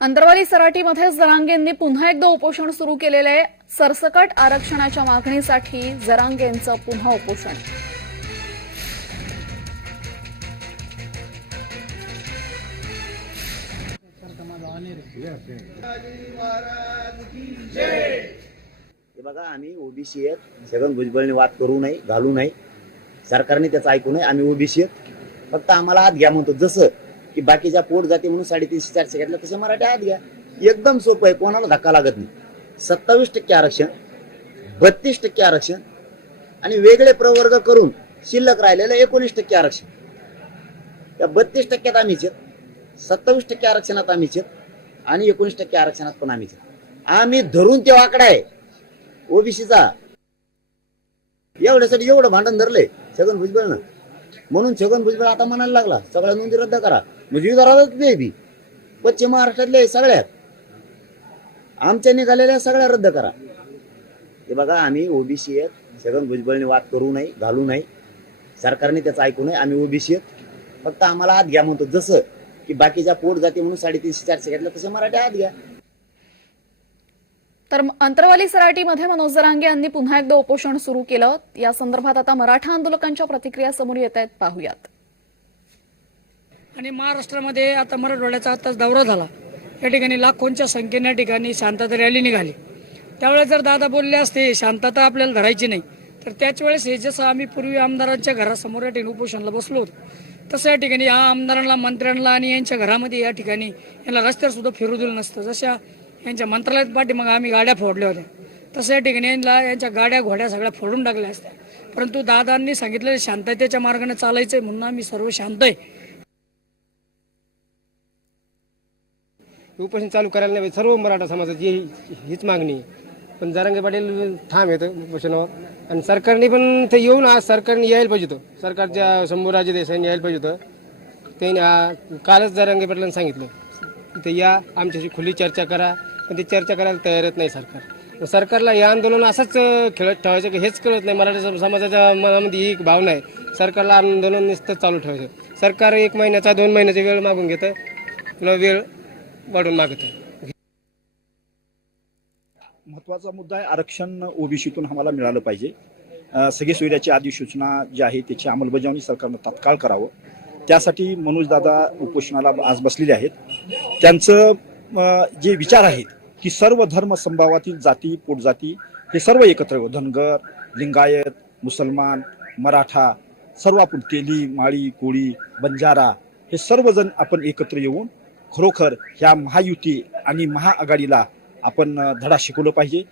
अंतरवाली सराटीमध्ये जरांगेंनी पुन्हा एकदा उपोषण सुरू केलेलं आहे. सरसकट आरक्षणाच्या मागणीसाठी जरांगेंचं पुन्हा उपोषण. हे बघा आम्ही ओबीसी आहेत. छगन भुजबळने वाद करू नये घालू नये. सरकारने त्याचं ऐकू नये आम्ही ओबीसी आहेत. फक्त आम्हाला हात घ्या म्हणतो. जसं की बाकीच्या पोट जाते म्हणून साडेतीनशे चारशे घेतलं तसे मराठी आत घ्या. एकदम सोपं आहे कोणाला धक्का लागत नाही. सत्तावीस टक्के आरक्षण बत्तीस टक्के आरक्षण आणि वेगळे प्रवर्ग करून शिल्लक राहिलेलं एकोणीस टक्के आरक्षण. त्या बत्तीस टक्क्यात आम्हीच आहेत सत्तावीस टक्के आरक्षणात आम्हीच आहेत आणि एकोणीस टक्के आरक्षणात पण आम्हीच आहेत आम्ही धरून ते आकडा आहे. ओबीसीचा एवढ्यासाठी एवढं भांडण धरलंय छगन भुजबळनं. म्हणून छगन भुजबळ आता म्हणायला लागला सगळ्या नोंदी रद्द करा. म्हणजे द्यावी पश्चिम महाराष्ट्रातले सगळ्यात. आमच्या निघालेल्या सगळ्या रद्द करा. हे बघा आम्ही ओबीसी आहेत. छगन भुजबळने वाद करू नये घालू नाही सरकारने त्याचं ऐकू नये आम्ही ओबीसी आहेत. फक्त आम्हाला आत घ्या म्हणतो. जसं की बाकीच्या पोट जाते म्हणून साडेतीनशे चारशे घेतलं तसं मराठी आत घ्या. तर अंतरवाली सराटीमध्ये मनोज जरांगे यांनी पुन्हा एकदा उपोषण सुरू केलं. या संदर्भात आता मराठा आंदोलकांच्या प्रतिक्रिया समोर येत आहेत पाहूयात. आणि महाराष्ट्रामध्ये आता मराठवाड्याचा आताच दौरा झाला. या ठिकाणी लाखोंच्या संख्येने या ठिकाणी शांतता रॅली निघाली. त्यावेळेस जर दादा बोलले असते शांतता आपल्याला धरायची नाही तर त्याच वेळेस हे जसं आम्ही पूर्वी आमदारांच्या घरासमोर या ठिकाणी उपोषणाला बसलो होतो तसं या ठिकाणी या आमदारांना मंत्र्यांना आणि यांच्या घरामध्ये या ठिकाणी यांना रस्त्यावर सुद्धा फिरू दिलं नसतं. जशा यांच्या मंत्रालयात पाठी मग आम्ही गाड्या फोडल्या होत्या तसं या ठिकाणी यांना यांच्या गाड्या घोड्या सगळ्या फोडून टाकल्या असत्या. परंतु दादांनी सांगितलेलं शांततेच्या मार्गाने चालायचं आहे म्हणून आम्ही सर्व शांत आहे. उपोषण चालू करायला नाही सर्व मराठा समाजाची ही- हीच मागणी आहे. पण जरांगे पाटील ठाम येतं उपोषणावर. आणि सरकारने पण ते येऊन आज सरकारने यायला पाहिजे होतं. सरकारच्या शंभूराजे देसाईने यायला पाहिजे होतं. त्यांनी कालच जरांगे पाटलांनी सांगितलं ते या आमच्याशी खुली चर्चा करा. पण ती चर्चा करायला तयारच नाही सरकार. सरकारला हे आंदोलन असंच खेळत ठेवायचं की हेच कळत नाही. मराठा समाजाच्या मनामध्ये ही एक भावना आहे. सरकारला आंदोलन नुसतं चालू ठेवायचं. सरकार एक महिन्याचा दोन महिन्याचा वेळ मागून घेतं. किंवा वेळ वाढून मागत आहे. महत्त्वाचा मुद्दा आहे आरक्षण ओबीसीतून आम्हाला मिळालं पाहिजे. अ, सगळी सोयऱ्याची अधिसूचना जी आहे त्याची अंमलबजावणी सरकारनं तात्काळ करावं. त्यासाठी मनोजदादा उपोषणाला आज बसलेले आहेत. त्यांचं जे विचार आहेत की सर्व धर्म संभावातील जाती पोटजाती हे सर्व एकत्र येऊ धनगर लिंगायत मुसलमान मराठा सर्व आपण तेली माळी कोळी बंजारा हे सर्वजण आपण एकत्र येऊन खरोखर ह्या महायुती आणि महाआघाडीला आपण धडा शिकवलं पाहिजे.